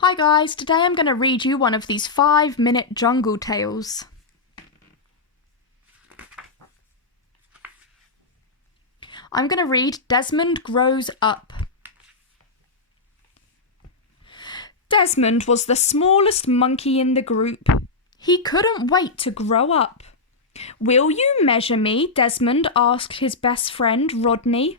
Hi guys, today I'm going to read you one of these 5-minute jungle tales. I'm going to read Desmond Grows Up. Desmond was the smallest monkey in the group. He couldn't wait to grow up. "Will you measure me?" Desmond asked his best friend Rodney.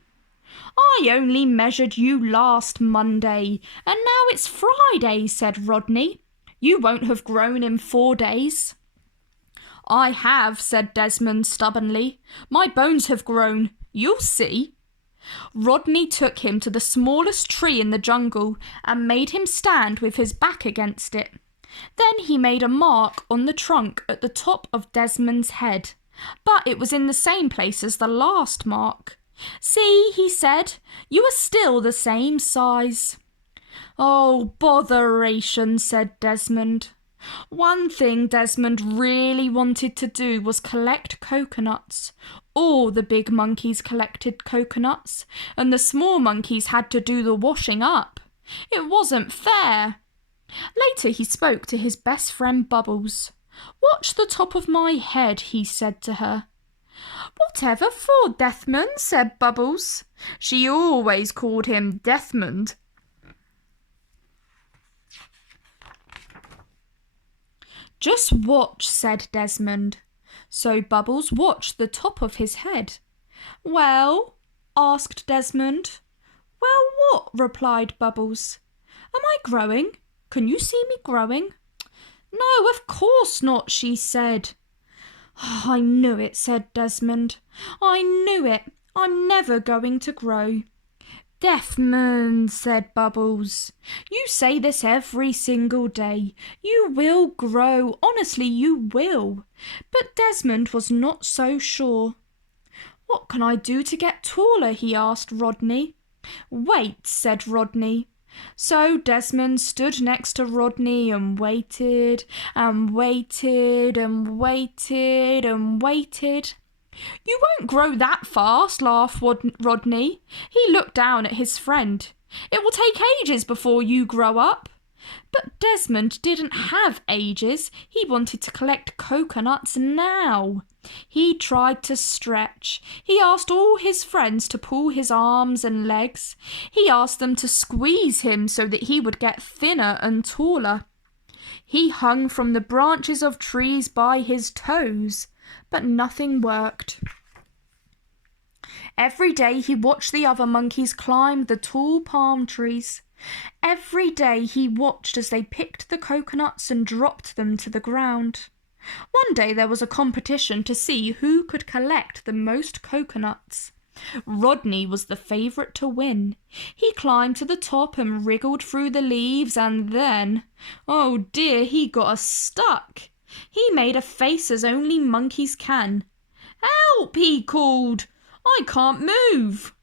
"I only measured you last Monday, and now it's Friday," said Rodney. "You won't have grown in 4 days." "I have," said Desmond stubbornly. "My bones have grown. You'll see." Rodney took him to the smallest tree in the jungle and made him stand with his back against it. Then he made a mark on the trunk at the top of Desmond's head, but it was in the same place as the last mark. "See," he said, "you are still the same size." "Oh, botheration," said Desmond. One thing Desmond really wanted to do was collect coconuts. All the big monkeys collected coconuts, and the small monkeys had to do the washing up. It wasn't fair. Later he spoke to his best friend Bubbles. "Watch the top of my head," he said to her. "Whatever for, Desmond?" said Bubbles. She always called him Desmond. "Just watch," said Desmond. So Bubbles watched the top of his head. "Well?" asked Desmond. "Well, what?" replied Bubbles. "Am I growing? Can you see me growing?" "No, of course not," she said. "I knew it," said Desmond. "I knew it. I'm never going to grow." "Desmond," said Bubbles, "you say this every single day. You will grow. Honestly, you will." But Desmond was not so sure. "What can I do to get taller?" he asked Rodney. "Wait," said Rodney. So Desmond stood next to Rodney and waited and waited and waited and waited. "You won't grow that fast," laughed Rodney. He looked down at his friend. "It will take ages before you grow up." But Desmond didn't have ages. He wanted to collect coconuts now. He tried to stretch. He asked all his friends to pull his arms and legs. He asked them to squeeze him so that he would get thinner and taller. He hung from the branches of trees by his toes, but nothing worked. Every day he watched the other monkeys climb the tall palm trees. Every day he watched as they picked the coconuts and dropped them to the ground. One day there was a competition to see who could collect the most coconuts. Rodney was the favourite to win. He climbed to the top and wriggled through the leaves, and then, oh dear, he got stuck. He made a face as only monkeys can. "Help!" he called. "I can't move."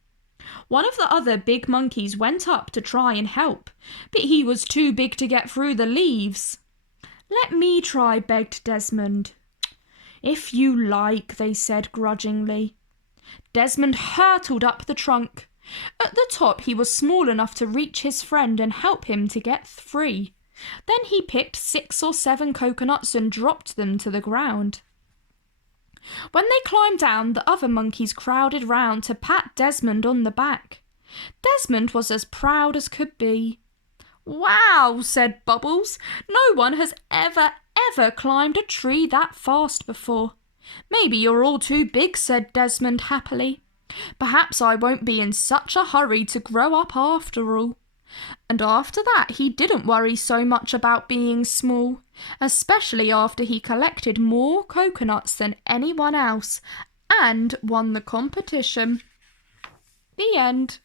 One of the other big monkeys went up to try and help, but he was too big to get through the leaves. "Let me try," begged Desmond. "If you like," they said grudgingly. Desmond hurtled up the trunk. At the top he was small enough to reach his friend and help him to get free. Then he picked 6 or 7 coconuts and dropped them to the ground. When they climbed down, the other monkeys crowded round to pat Desmond on the back. Desmond was as proud as could be. "Wow," said Bubbles. "No one has ever climbed a tree that fast before." "Maybe you're all too big," said Desmond happily. "Perhaps I won't be in such a hurry to grow up after all." And after that he didn't worry so much about being small, especially after he collected more coconuts than anyone else and won the competition. The end.